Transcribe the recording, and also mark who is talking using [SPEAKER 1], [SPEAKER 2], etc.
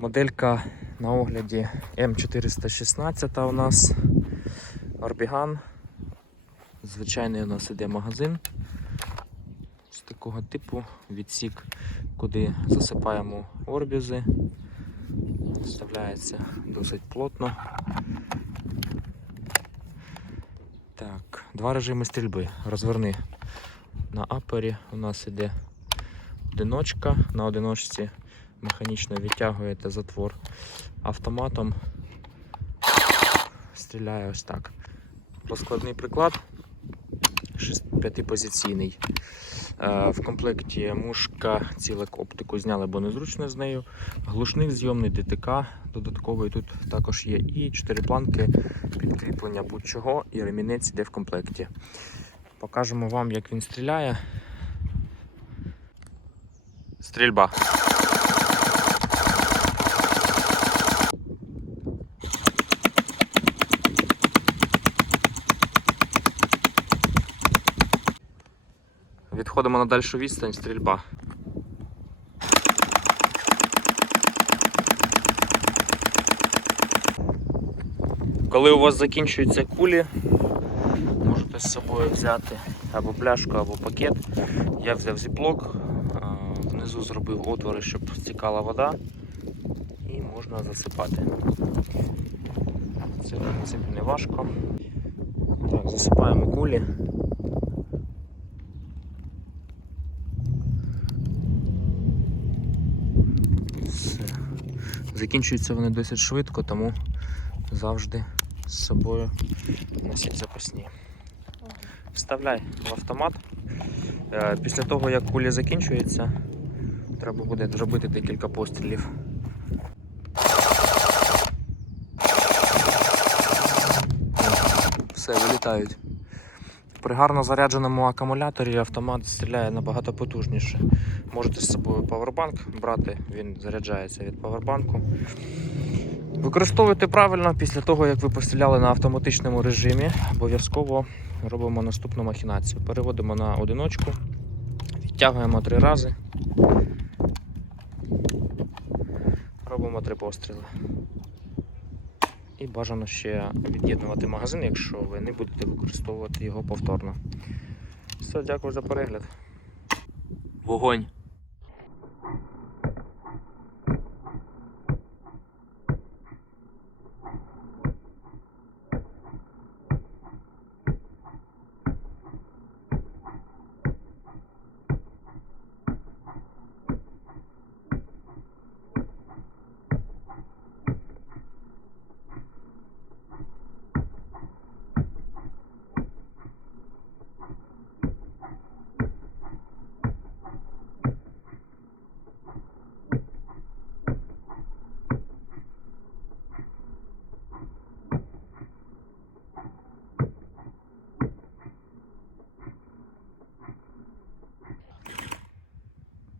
[SPEAKER 1] Моделька на огляді М416 у нас. Орбіган. Звичайний у нас іде магазин. З такого типу відсік, куди засипаємо орбізи. Вставляється досить плотно. Так, два режими стрільби. Розверни. На апері у нас іде одиночка. На одиночці механічно відтягуєте затвор автоматом. Стріляє ось так. Розкладний приклад 5-позиційний. Е, В комплекті мушка, цілик оптику зняли, бо незручно з нею. Глушник зйомний ДТК додатковий тут також є. І 4 планки підкріплення будь-чого і ремінець йде в комплекті. Покажемо вам, як він стріляє. Стрільба. Відходимо на дальшу відстань, стрільба. Коли у вас закінчуються кулі, можете з собою взяти або пляшку, або пакет. Я взяв зіплок, внизу зробив отвори, щоб стікала вода, і можна засипати. Це в принципі не важко. Так, засипаємо кулі. Закінчуються вони досить швидко, тому завжди з собою носіть запасні. Вставляй в автомат. Е, Після того, як куля закінчується, треба буде зробити декілька пострілів. Все, вилітають. При гарно зарядженому акумуляторі автомат стріляє набагато потужніше. Можете з собою павербанк брати, він заряджається від павербанку. Використовуйте правильно після того, як ви постріляли на автоматичному режимі, обов'язково робимо наступну махінацію. Переводимо на одиночку, відтягуємо три рази. Робимо три постріли. І бажано ще від'єднувати магазин, якщо ви не будете використовувати його повторно. Все, дякую за перегляд. Вогонь!